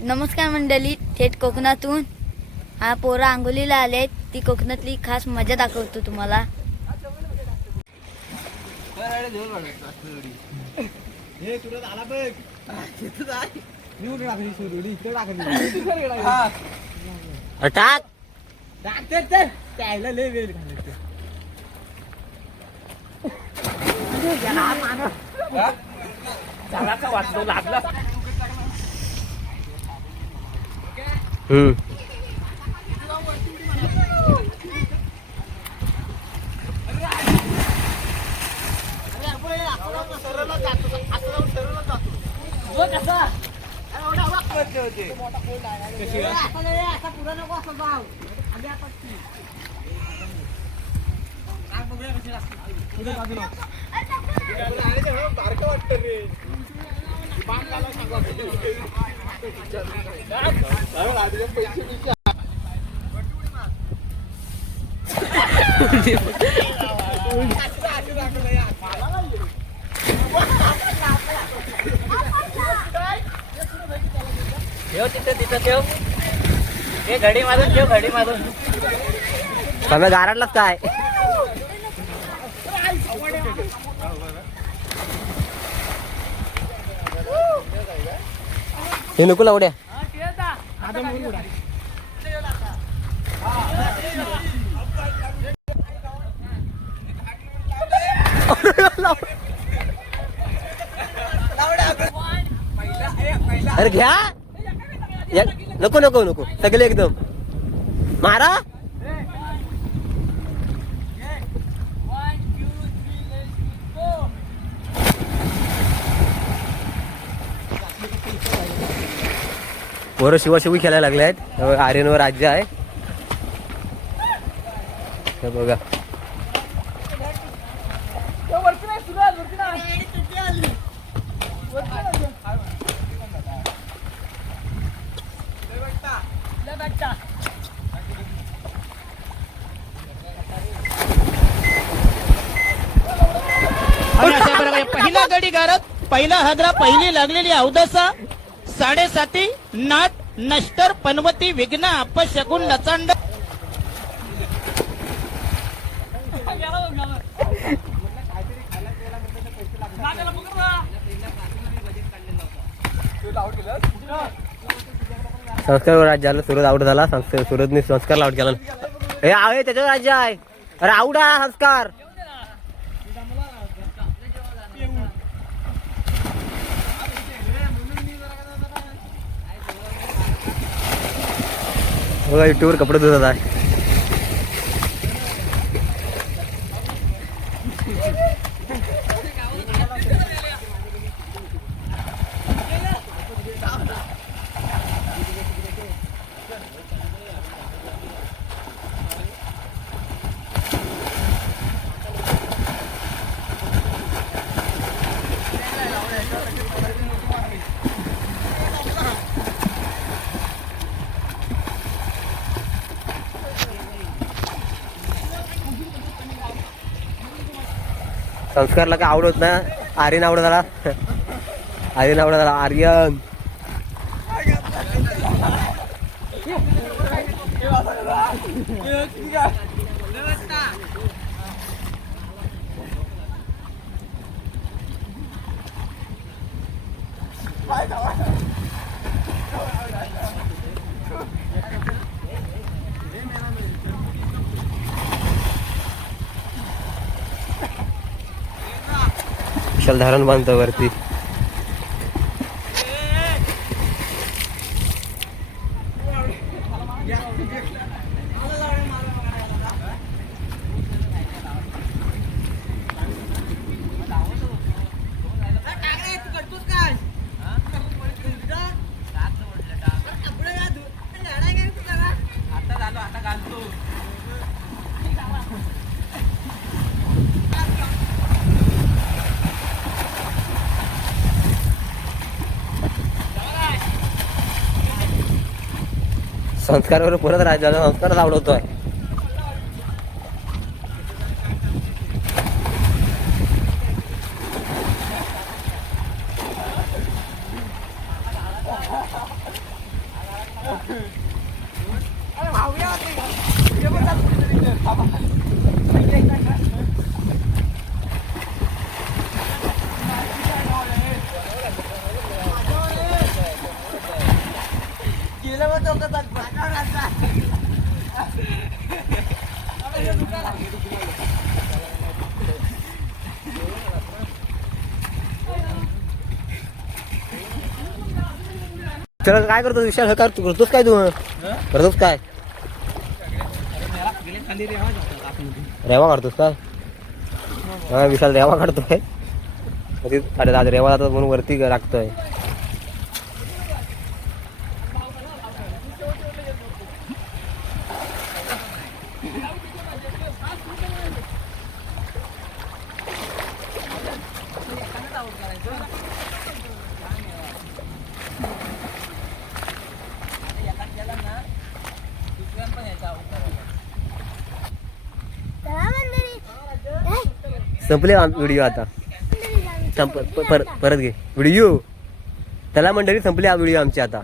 नमस्कार मंडळी, थेट कोकणातून हा पोरं आंघोलीला आलेत. ती कोकणातली खास मजा दाखवतो तुम्हाला. वाटतो लागला. तिथं ठेव. हे घडी मारून ठेव, घडी मारून. तुम्ही गारडलाच काय? हे नको लावड्या. अरे घ्या. नको नको नको सगळे एकदम मारा. पोरं शिवाशिवी खेळायला लागले आहेत. आर्यनवर राज्य आहे हे बघा. पहिला गडी गारत, पहिला हदरा, पहिली लागलेली अवदसा, 7:30 नाट नष्टर पनवती विघ्न अपशगुन नचांड. संस्कार राज्य आलं. सुरत आउट झाला. सुरतने संस्कारला आउट केला. हे आहे त्याच्यावर राज्य आहे. अरे आउट आहे संस्कार. बघा युट्यूबवर कपडे धुतात आहे. संस्कारला काय आवडत ना. आर्यन आवडत झाला. आर्यन आवडत झाला. आर्यन विशाल धारण बांधतो वरती. संस्कारवर परत राज्याला संस्कारच आवडतोय. चला काय करतोस विशाल? काय करतोस काय तू? करतोस काय? रेवा काढतोस काय? हा विशाल रेवा काढतोय. अरे आज रेवा जातात म्हणून वरती राखतोय. संपले व्हिडिओ आता. परत घे व्हिडिओ. त्याला मंडळी संपली व्हिडिओ आमची आता.